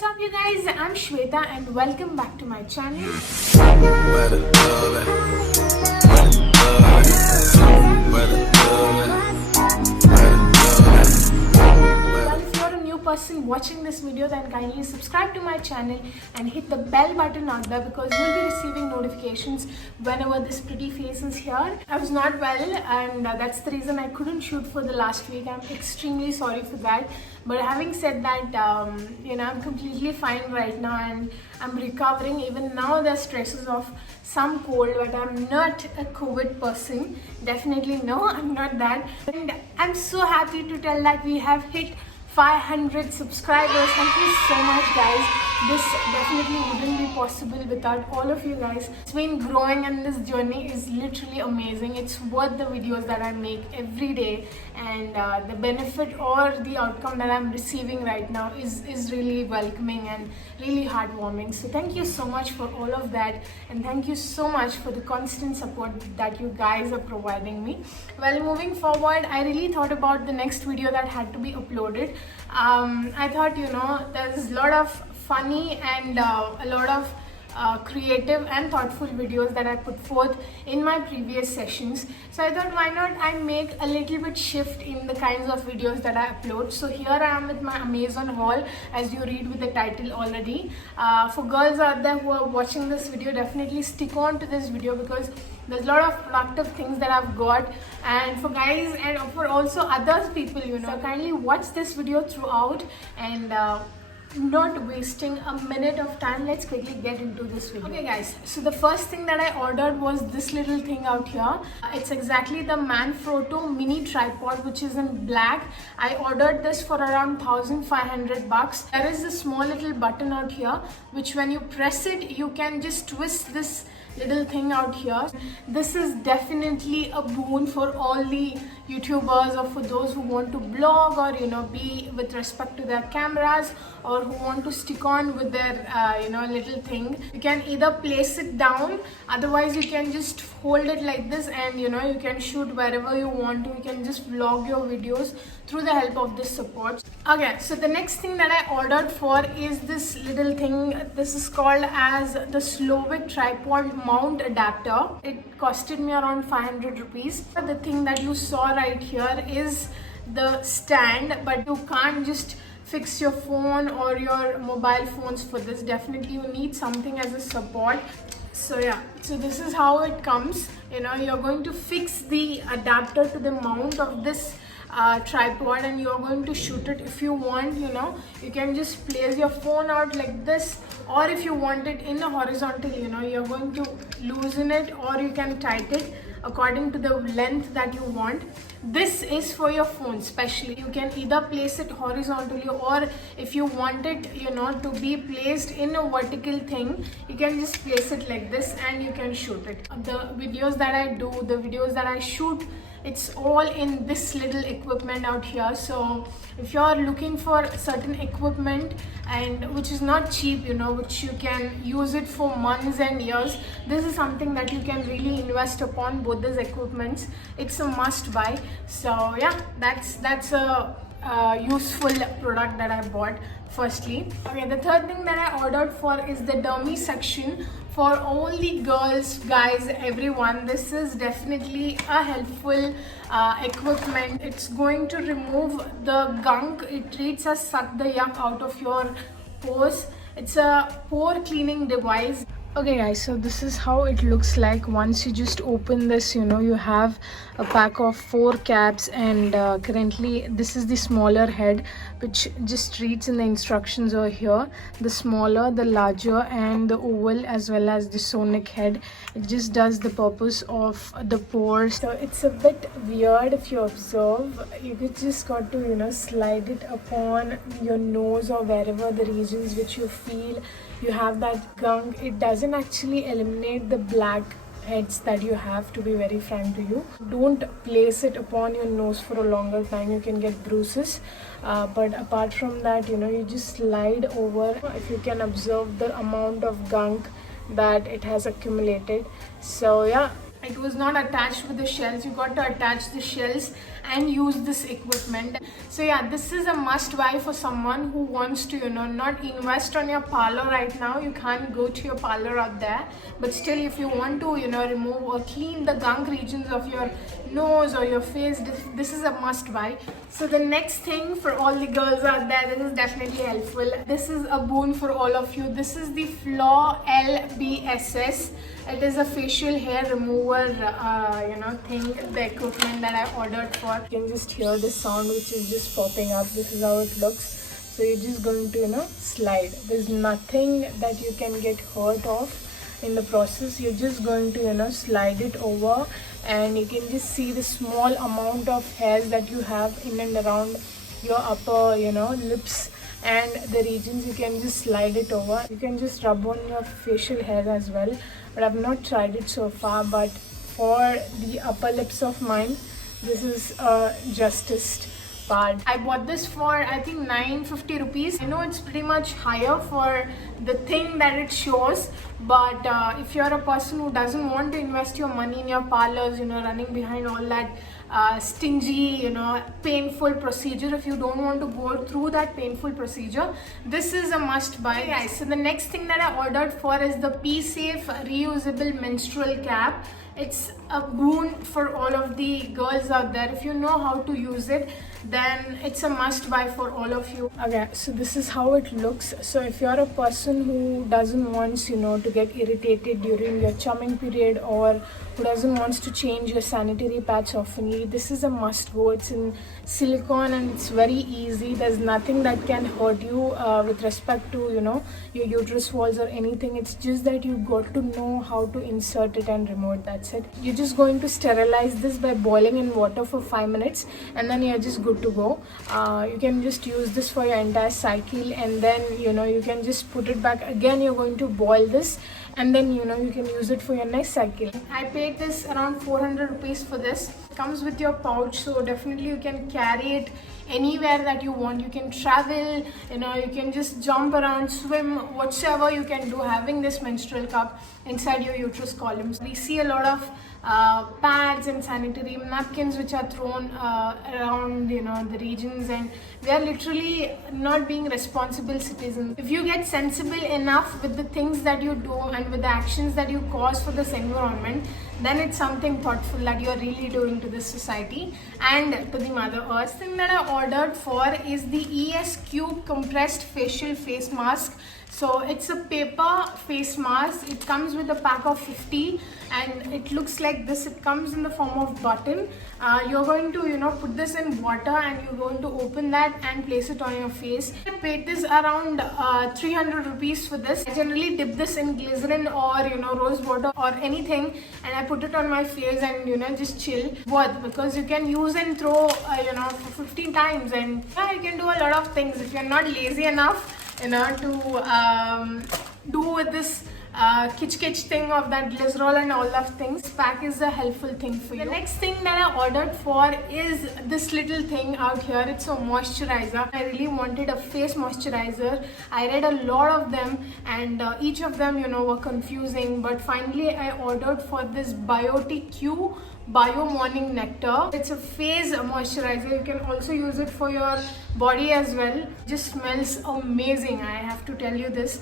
what's up you guys? I'm Shweta and welcome back to my channel. Person watching this video, then kindly subscribe to my channel and hit the bell button out there because you'll be receiving notifications whenever this pretty face is here. I was not well and that's the reason I couldn't shoot for the last week. I'm extremely sorry for that, but having said that, I'm completely fine right now and I'm recovering. Even now there's stresses of some cold, but I'm not a COVID person. Definitely no, I'm not that. And I'm so happy to tell that we have hit 500 subscribers. Thank you so much guys. This definitely wouldn't be possible without all of you guys. It's been growing and this journey is literally amazing. It's worth the videos that I make every day, and the benefit or the outcome that I'm receiving right now is really welcoming and really heartwarming. So thank you so much for all of that, and thank you so much for the constant support that you guys are providing me. Well, moving forward, I really thought about the next video that had to be uploaded. I thought, there's a lot of funny and a lot of creative and thoughtful videos that I put forth in my previous sessions. So I thought, why not I make a little bit shift in the kinds of videos that I upload. So here I am with my Amazon haul, as you read with the title already. For girls out there who are watching this video, definitely stick on to this video because there's a lot of productive things that I've got, and for guys and for also other people, so kindly watch this video throughout and not wasting a minute of time. Let's quickly get into this video. Okay guys, so the first thing that I ordered was this little thing out here. It's exactly the Manfrotto mini tripod, which is in black. I ordered this for around 1,500 bucks. There is a small little button out here which when you press it, you can just twist this little thing out here. This is definitely a boon for all the YouTubers or for those who want to blog or be with respect to their cameras, or who want to stick on with their little thing. You can either place it down, otherwise you can just hold it like this and you can shoot wherever you want to. You can just vlog your videos through the help of this support. Okay, so the next thing that I ordered for is this little thing. This is called as the Slovik tripod mount adapter. It costed me around 500 rupees. The thing that you saw right here is the stand, but you can't just fix your phone or your mobile phones for this. Definitely you need something as a support. So yeah, so this is how it comes. You're going to fix the adapter to the mount of this tripod and you're going to shoot it. If you want, you can just place your phone out like this, or if you want it in a horizontal, you're going to loosen it, or you can tighten it according to the length that you want. This is for your phone especially. You can either place it horizontally, or if you want it to be placed in a vertical thing, you can just place it like this and you can shoot it. The videos that I do, the videos that I shoot, it's all in this little equipment out here. So if you're looking for certain equipment and which is not cheap, which you can use it for months and years, this is something that you can really invest upon, both these equipments. It's a must buy. So yeah, that's a useful product that I bought firstly. Okay, the third thing that I ordered for is the dummy section for all the girls, guys, everyone. This is definitely a helpful equipment. It's going to remove the gunk. It treats as suck the yuck out of your pores. It's a pore cleaning device. Okay guys, so this is how it looks like. Once you just open this, you have a pack of 4 caps, and currently this is the smaller head, which just reads in the instructions over here. The smaller, the larger, and the oval, as well as the sonic head. It just does the purpose of the pores. So it's a bit weird if you observe. You just got to slide it upon your nose or wherever the regions which you feel you have that gunk. It doesn't actually eliminate the black heads that you have, to be very frank to you. Don't place it upon your nose for a longer time. You can get bruises, but apart from that, you just slide over. If you can observe the amount of gunk that it has accumulated. So yeah, it was not attached with the shells. You got to attach the shells and use this equipment. So yeah, this is a must buy for someone who wants to, you know, not invest on your parlor right now. You can't go to your parlor out there, but still if you want to, you know, remove or clean the gunk regions of your nose or your face, this is a must buy. So the next thing for all the girls out there, this is definitely helpful. This is a boon for all of you. This is the Flaw LBSS. It is a facial hair remover, you know, thing, the equipment that I ordered for. You can just hear the sound which is just popping up. This is how it looks. So you're just going to, you know, slide. There's nothing that you can get hurt of in the process. You're just going to, you know, slide it over, and you can just see the small amount of hairs that you have in and around your upper, you know, lips and the regions. You can just slide it over. You can just rub on your facial hair as well, but I've not tried it so far. But for the upper lips of mine, this is justest part. I bought this for I think 950 rupees. I know it's pretty much higher for the thing that it shows, but if you're a person who doesn't want to invest your money in your parlors, you know, running behind all that stingy, you know, painful procedure, if you don't want to go through that painful procedure, this is a must buy. Guys, so the next thing that I ordered for is the P-Safe reusable menstrual cap. It's a boon for all of the girls out there. If you know how to use it, then it's a must buy for all of you. Okay, so this is how it looks. So if you're a person who doesn't want, you know, to get irritated during your chumming period, or who doesn't want to change your sanitary pads oftenly, this is a must go. It's in silicone and it's very easy. There's nothing that can hurt you with respect to, you know, your uterus walls or anything. It's just that you got to know how to insert it and remove it. That's it. You're just going to sterilize this by boiling in water for 5 minutes, and then you're just good to go. You can just use this for your entire cycle, and then, you know, you can just put it back again. You're going to boil this, and then, you know, you can use it for your next cycle. I paid this around 400 rupees for this. It comes with your pouch, so definitely you can carry it anywhere that you want. You can travel, you know, you can just jump around, swim, whatsoever you can do having this menstrual cup inside your uterus columns. We see a lot of pads and sanitary napkins which are thrown around, you know, the regions, and we are literally not being responsible citizens. If you get sensible enough with the things that you do and with the actions that you cause for this environment, then it's something thoughtful that you are really doing to this society and to the Mother Earth. The thing that I ordered for is the ES Cube compressed facial face mask. So it's a paper face mask. It comes with a pack of 50, and it looks like this. It comes in the form of button. You're going to, you know, put this in water, and you're going to open that and place it on your face. I paid this around 300 rupees for this. I generally dip this in glycerin or, you know, rose water or anything, and I put it on my face and, you know, just chill. What? Because you can use and throw, you know, for 15 times, and yeah, you can do a lot of things. If you're not lazy enough, you know, to do with this kitsch thing of that glycerol and all of things, this pack is a helpful thing for you. The next thing that I ordered for is this little thing out here. It's a moisturizer. I really wanted a face moisturizer. I read a lot of them, and each of them, you know, were confusing, but finally I ordered for this Biotic Bio Morning Nectar. It's a face moisturizer. You can also use it for your body as well. It just smells amazing, I have to tell you this.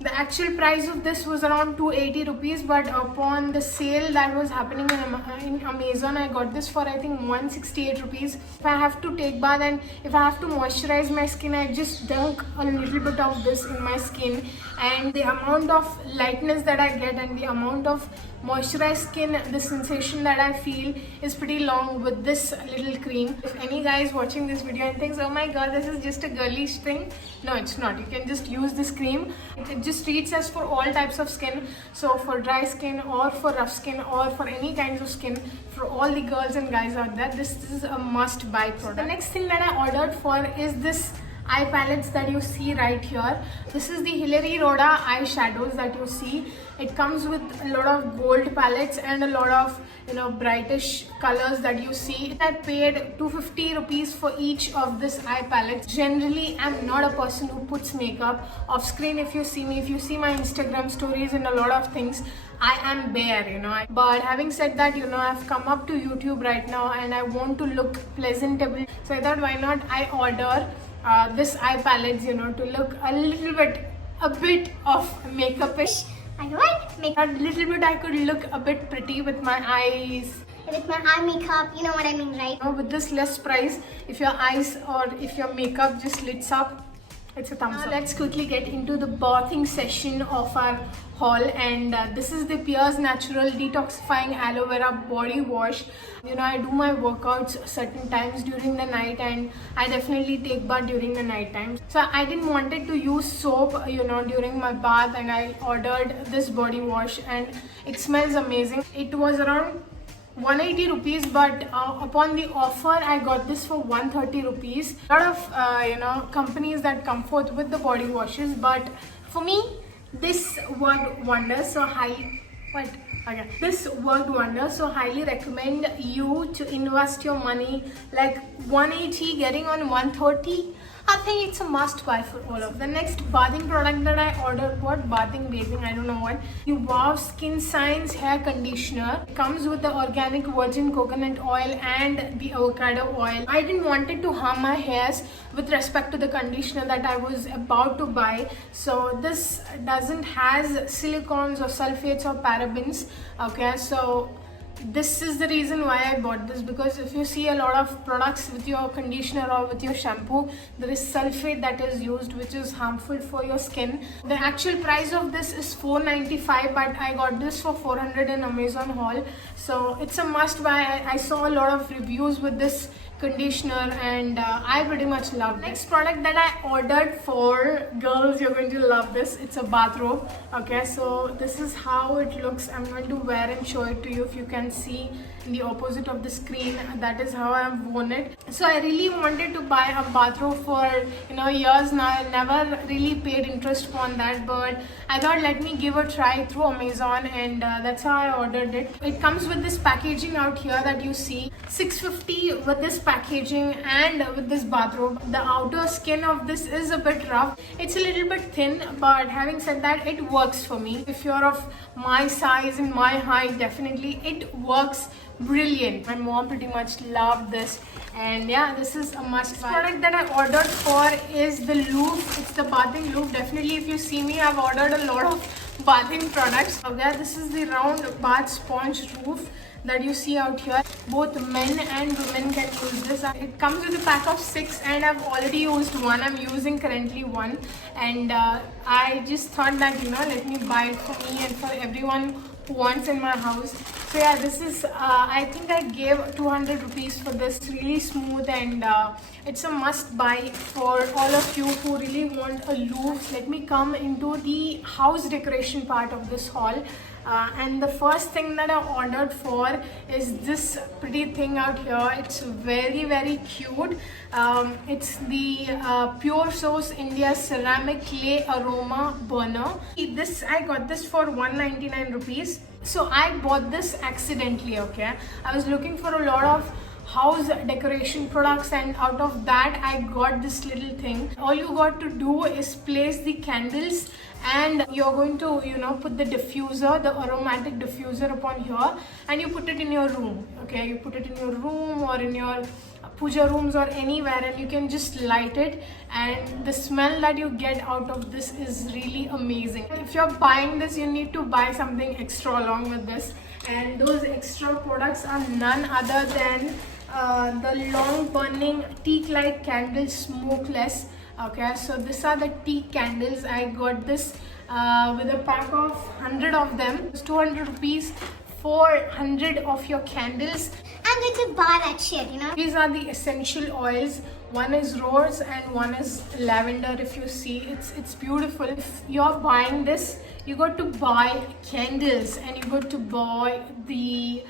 The actual price of this was around 280 rupees, but upon the sale that was happening in Amazon, I got this for I think 168 rupees. If I have to take bath and if I have to moisturize my skin, I just dunk a little bit of this in my skin, and the amount of lightness that I get and the amount of moisturized skin, the sensation that I feel is pretty long with this little cream. If any guy is watching this video and thinks, oh my god, this is just a girlish thing, no, it's not. You can just use this cream. It just treats us for all types of skin. So for dry skin or for rough skin or for any kinds of skin, for all the girls and guys out there, this is a must buy product. The next thing that I ordered for is this eye palettes that you see right here. This is the Hilary Rhoda eyeshadows that you see. It comes with a lot of gold palettes and a lot of brightish colors that you see. I paid 250 rupees for each of this eye palettes. Generally, I'm not a person who puts makeup off screen. If you see me, if you see my Instagram stories and a lot of things, I am bare, But having said that, I've come up to YouTube right now and I want to look presentable. So I thought, why not I order this eye palettes, to look a bit of makeup-ish. I like makeup. A little bit I could look a bit pretty with my eyes. With my eye makeup, you know what I mean, right? With this less price, if your eyes or if your makeup just lights up, it's a thumbs up. Let's quickly get into the bathing session of our haul, and this is the Pears Natural Detoxifying Aloe Vera Body Wash. I do my workouts certain times during the night, and I definitely take bath during the night time. So I didn't wanted to use soap, during my bath, and I ordered this body wash, and it smells amazing. It was around 180 rupees, but upon the offer I got this for 130 rupees. A lot of companies that come forth with the body washes, but for me this worked wonders. So this worked wonders, so highly recommend you to invest your money. Like 180 getting on 130, I think it's a must buy for all of them. The next bathing product that I ordered, bathing, I don't know what. The Wow Skin Science Hair Conditioner. It comes with the organic virgin coconut oil and the avocado oil. I didn't want it to harm my hairs with respect to the conditioner that I was about to buy. So this doesn't has silicones or sulfates or parabens. Okay, so this is the reason why I bought this, because if you see a lot of products with your conditioner or with your shampoo, there is sulfate that is used, which is harmful for your skin. The actual price of this is 495, but I got this for 400 in Amazon haul, so it's a must buy. I saw a lot of reviews with this conditioner and I pretty much love it. Next product that I ordered for girls, you're going to love this. It's a bathrobe. Okay, so this is how it looks. I'm going to wear and show it to you. If you can see in the opposite of the screen, that is how I've worn it. So I really wanted to buy a bathrobe for years now. I never really paid interest on that, but I thought let me give a try through Amazon, and that's how I ordered it. It comes with this packaging out here that you see, 650 with this packaging and with this bathrobe. The outer skin of this is a bit rough. It's a little bit thin, but having said that, it works for me. If you're of my size and my height, definitely it works brilliant. My mom pretty much loved this, and yeah, this is a must buy. Product that I ordered for is the loop. It's the bathing loop. Definitely, if you see me, I've ordered a lot of bathing products. Okay, this is the round bath sponge roof that you see out here. Both men and women can use this. It comes with a pack of 6, and I've already used one. I'm using currently one, and I just thought that let me buy it for me and for everyone who wants in my house. So yeah, this is I think I gave 200 rupees for this. It's really smooth, and it's a must buy for all of you who really want a loop. Let me come into the house decoration part of this haul. And the first thing that I ordered for is this pretty thing out here. It's very, very cute. It's the Pure Source India Ceramic Clay Aroma Burner. I got this for 199 rupees. So I bought this accidentally, okay? I was looking for a lot of house decoration products, and out of that I got this little thing. All you got to do is place the candles, and you're going to put the diffuser, the aromatic diffuser upon here, and you put it in your room. Okay, you put it in your room or in your puja rooms or anywhere, and you can just light it, and the smell that you get out of this is really amazing. If you're buying this, you need to buy something extra along with this, and those extra products are none other than the long burning teak light candles, smokeless. Okay, so these are the teak candles. I got this with a pack of 100 of them. It's 200 rupees for 100 of your candles. I'm going to buy that shit, These are the essential oils. One is rose and one is lavender. If you see, it's beautiful. If you're buying this, you got to buy candles, and you got to buy the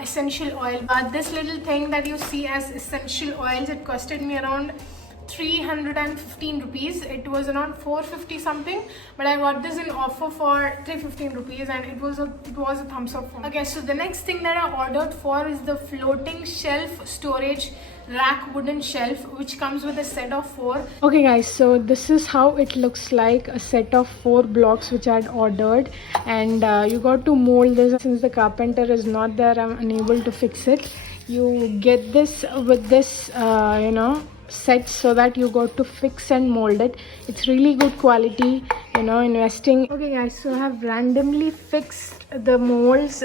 essential oil. This little thing that you see as essential oils, it costed me around 315 rupees. It was around 450 something, but I got this in offer for 315 rupees, and it was a thumbs up for me. Okay, so the next thing that I ordered for is the floating shelf storage rack wooden shelf, which comes with a set of 4. Okay guys, so this is how it looks like, a set of 4 blocks which I had ordered, and you got to mold this. Since the carpenter is not there, I'm unable to fix it. You get this with this set so that you got to fix and mold it. It's really good quality, investing. Okay guys, so I have randomly fixed the molds.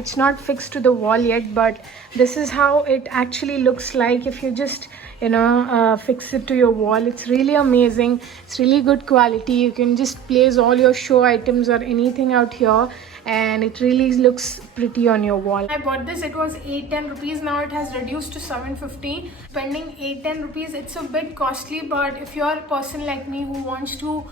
It's not fixed to the wall yet, but this is how it actually looks like if you just fix it to your wall. It's really amazing. It's really good quality. You can just place all your show items or anything out here, and it really looks pretty on your wall. I bought this, it was 810 rupees. Now it has reduced to 750. Spending 810 rupees, it's a bit costly, but if you're a person like me who wants to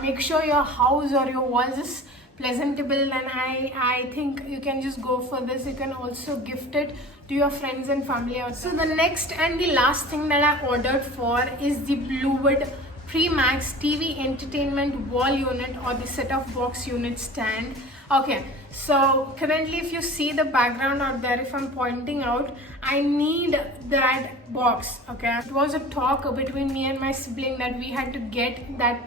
make sure your house or your walls is presentable, then I think you can just go for this. You can also gift it to your friends and family also. So the next and the last thing that I ordered for is the Bluewood Premax TV entertainment wall unit, or the set-top box unit stand. Okay, so currently if you see the background out there, if I'm pointing out, I need that box. Okay, it was a talk between me and my sibling that we had to get that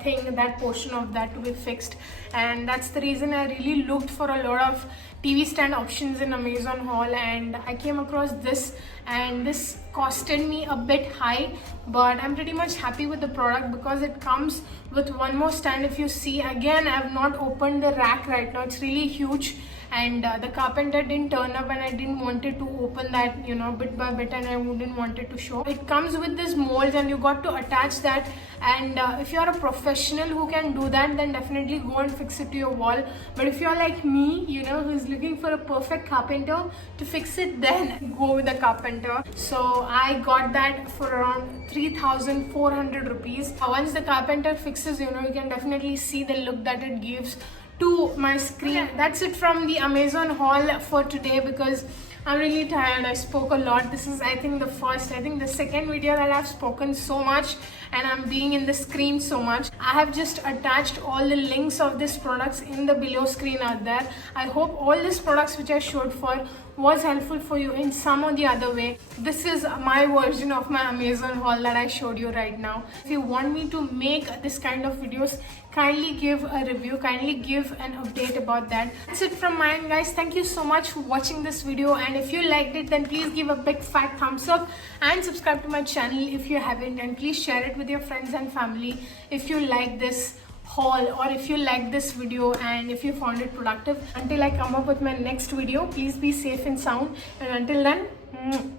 portion of that to be fixed, and that's the reason I really looked for a lot of TV stand options in Amazon haul, and I came across this, and this costed me a bit high, but I'm pretty much happy with the product because it comes with one more stand. If you see, again, I have not opened the rack right now. It's really huge, and the carpenter didn't turn up, and I didn't wanted to open that bit by bit, and I wouldn't want it to show. It comes with this mold, and you got to attach that, and if you're a professional who can do that, then definitely go and fix it to your wall. But if you're like me, who's looking for a perfect carpenter to fix it, then go with the carpenter. So I got that for around 3,400 rupees. Once the carpenter fixes, you can definitely see the look that it gives to my screen. Okay, that's it from the Amazon haul for today, because I'm really tired. I spoke a lot. This is I think the second video that I've spoken so much, and I'm being in the screen so much. I have just attached all the links of these products in the below screen out there. I hope all these products which I showed for was helpful for you in some or the other way. This is my version of my Amazon haul that I showed you right now. If you want me to make this kind of videos, kindly give a review, kindly give an update about that. That's it from my end, guys. Thank you so much for watching this video, and if you liked it, then please give a big fat thumbs up and subscribe to my channel if you haven't, and please share it with your friends and family if you like this haul, or if you like this video and if you found it productive. Until I come up with my next video, please be safe and sound, and until then,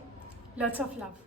lots of love.